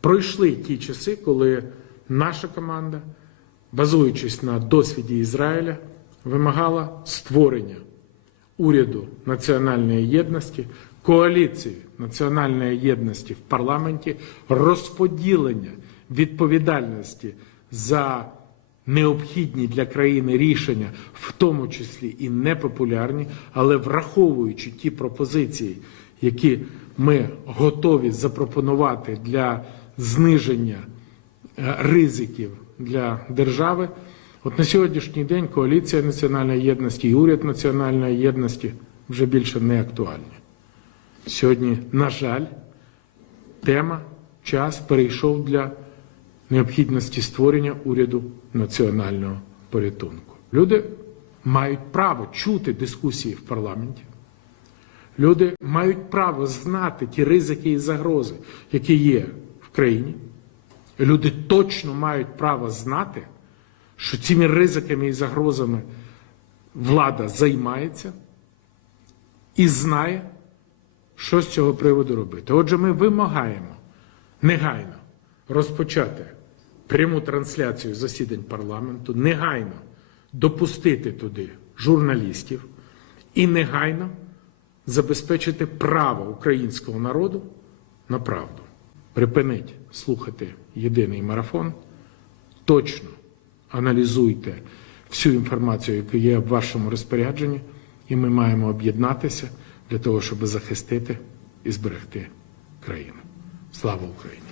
Пройшли ті часи, коли наша команда, базуючись на досвіді Ізраїля, вимагала створення уряду національної єдності, коаліції національної єдності в парламенті, розподілення відповідальності за необхідні для країни рішення, в тому числі і непопулярні, але враховуючи ті пропозиції, які ми готові запропонувати для зниження е, ризиків для держави. От на сьогоднішній день коаліція національної єдності і уряд національної єдності вже більше не актуальні. Сьогодні, на жаль, тема, час перейшов для необхідності створення уряду національного порятунку. Люди мають право чути дискусії в парламенті. Люди мають право знати ті ризики і загрози, які є країні. Люди точно мають право знати, що цими ризиками і загрозами влада займається і знає, що з цього приводу робити. Отже, ми вимагаємо негайно розпочати пряму трансляцію засідань парламенту, негайно допустити туди журналістів і негайно забезпечити право українського народу на правду. Припиніть слухати єдиний марафон, точно аналізуйте всю інформацію, яка є в вашому розпорядженні, і ми маємо об'єднатися для того, щоб захистити і зберегти країну. Слава Україні!